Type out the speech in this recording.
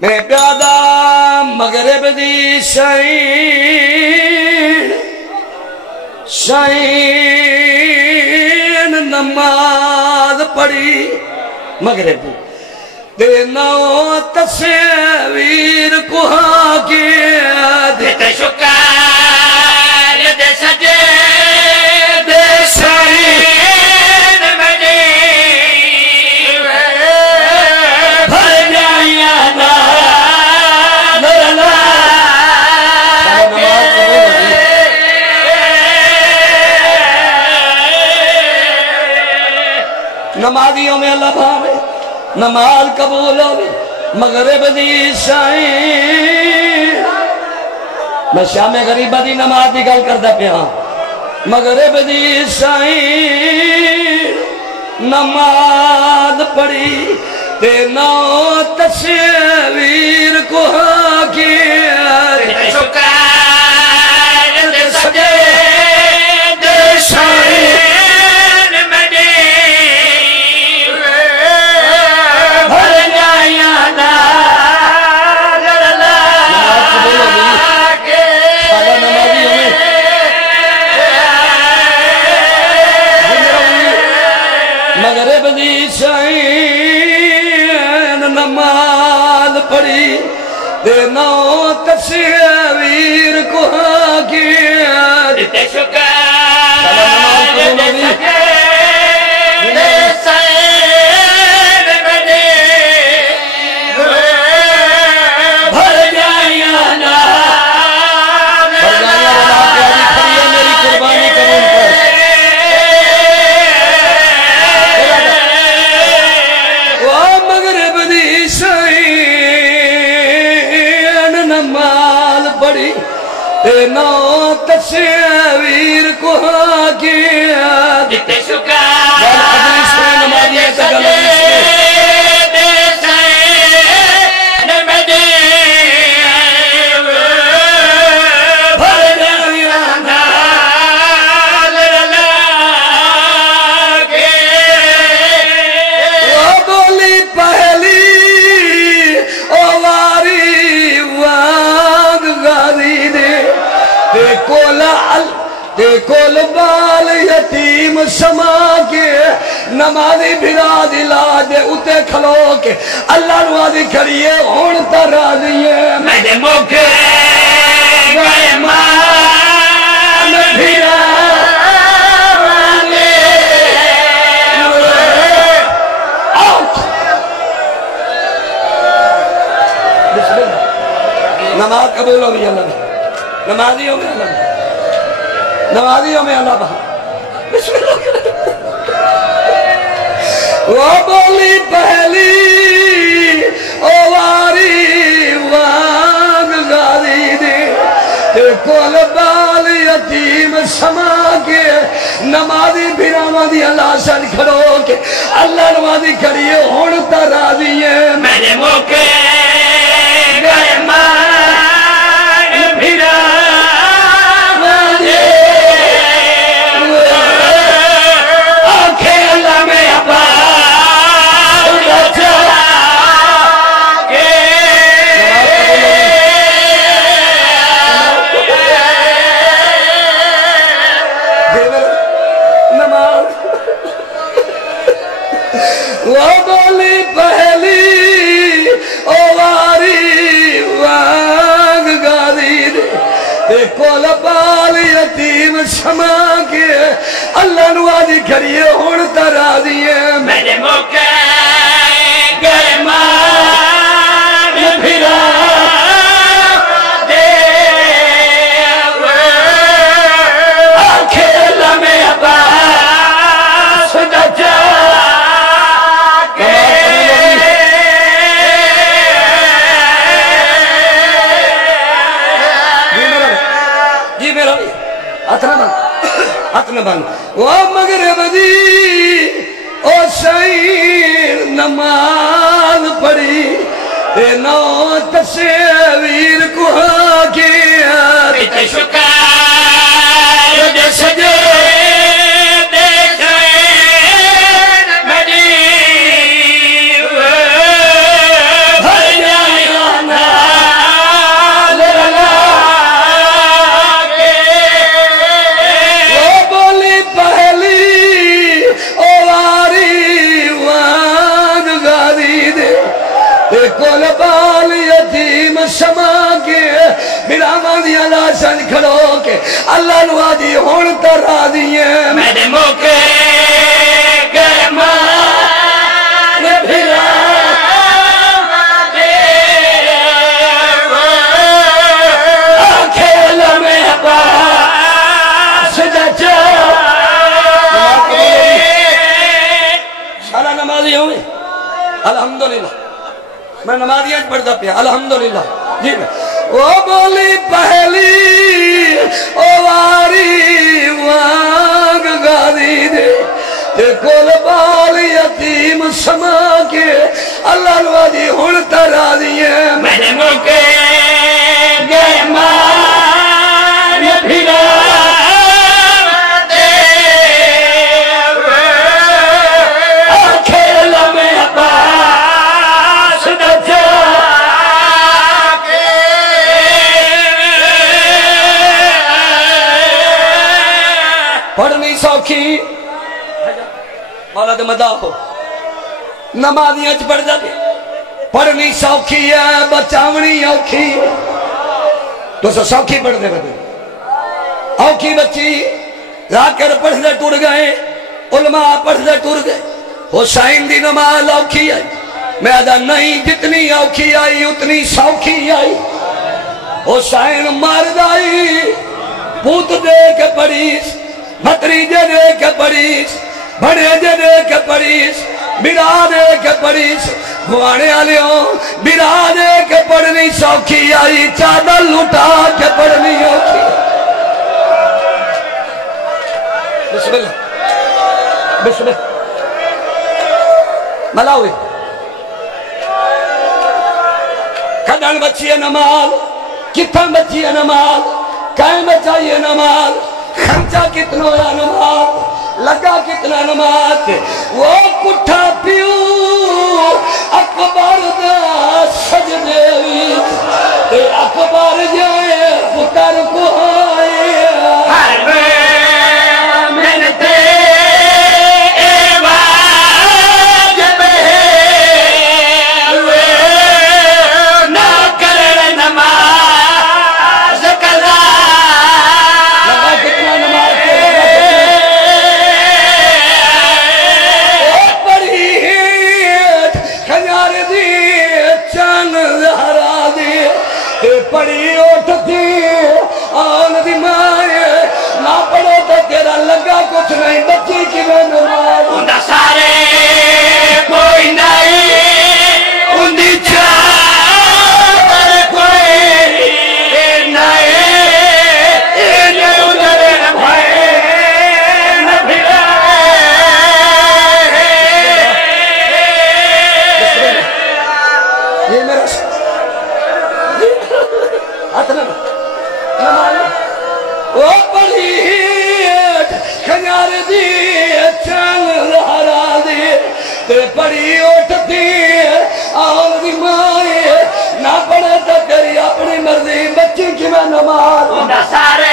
میں پیادہ مغرب دی شائن نماز پڑھی مغرب دے نو تصویر کو کے دیتے شکر دے سجے دے شائن مجھے بھر جائیا نمازیوں میں اللہ بھاوے نماز قبول ہوئے مغرب دی شائن میں شام غریبہ دی نماز دی گل کردہ پہ ہاں مغرب دی شائن نماز پڑھی تے نو تصویر کو کی شکر دے سجے دے شائن مغرب دی شائن نماز پڑھی دے نو تصویر کو کیا دیتے شکر دے سجے دے شائن مجھے بھر جائیا نا بھر جائیا بنا پیاری کھڑی ہے میری قربانی قبول کر تے نو تصویر کو کیا دیتے شکر دے سجے دے شائن مجھے بھر جائیا نا وہ بولی پہلی او واری وانگ غازی دے کول بال یتیم سما کے نمازی بھرا دلا دے اتے کھلو کے اللہ نوازی کھڑیے ہون ترازیے میرے موقع گئے مان بھرا دے بسم اللہ نماز قبول ہوئی اللہ نمازیوں میں اللہ نمازیوں میں اللہ بہا بسم اللہ وہ بولی پہلی او واری وانگ غازی دے تے کول بال یتیم سما کے نمازی بھراما دی اللہ سن کھڑو کے اللہ نمازی کھڑیے ہون ترازی ہے میرے موقع گئے مان بھرا وہ بولی پہلی او واری وانگ غازی دے تے کول بال یتیم سما کے اللہ نوازی کھڑیے ہون ترازی ہے میرے موقع گئے مان بھرا دے آنکھیں اللہ میں عباس دجا اتنا بند وہ مغرب دی او شائن نماز پڑھی تے نو تصویر کو کیا دیتے شکر دے سجے دے شائن مجھے بھر جائیا سما کے براما دیا لاشن کھڑو کے اللہ نوادی ہون تر راضی ہے میرے موقع گرمان بھرا کھیل میں پاس جچا سارا نمازی ہوئے الحمدللہ میں نمازیاں پڑھتا پیا الحمدللہ جی میں وہ بولی پہلی او واری وانگ گادی دے تے کول بال یتیم سما کے اللہ نوازی ہون ترا دیئے میرے موقع گہمان بھیرا پڑھنی سوکھی مولا دے مداح ہو نمازیاں چ پڑھ جاتے پڑھنی سوکھی ہے بچاونی اوکھی تو سوکھی پڑھ دے بدے اوکھی بچی راکر پڑھ دے ٹور گئے علماء پڑھ دے ٹور گئے حسین دی نماز اوکھی آئی میں آدھا نہیں جتنی اوکھی آئی اتنی سوکھی آئی حسین مرد آئی پوت دے کے پڑھیس بھتری دے کے پڑھیس بڑے دے کے پڑھیس برا دے کے پڑھیس بوانے آلیوں برا دے کے پڑھنی سوکھی آئی چادر لٹا کے پڑھنی اوکھی بسم اللہ بسم اللہ ملاوی کھڑن بچی ہے نماز کتھا بچی ہے نماز کہیں بچائی ہے نماز خرچہ کتنا ہے نماز لگا کتنا نماز وہ کٹھا پیو اکبر دا سجدے وی اکبر جائے پتر کو آئے ہر میں تے واجب ہے نہ کرن نماز قضا لگا کتنا نماز پڑی اٹھتی آن دی مائے نہ پڑھو تو تیرا لگا کچھ نہیں بچی کی میں نماز اندہ سارے کوئی نہیں اندھی چاہر کوئی نہیں انہیں ادھر بھائے نہ بھرائے یہ میرا وہ پڑھیت خیار دی چل لہرا دی تے پڑھی اٹھتی آن دی مائے نہ پڑھے تو تیری اپنی مرضی بچی کی میں نماز اندہ سارے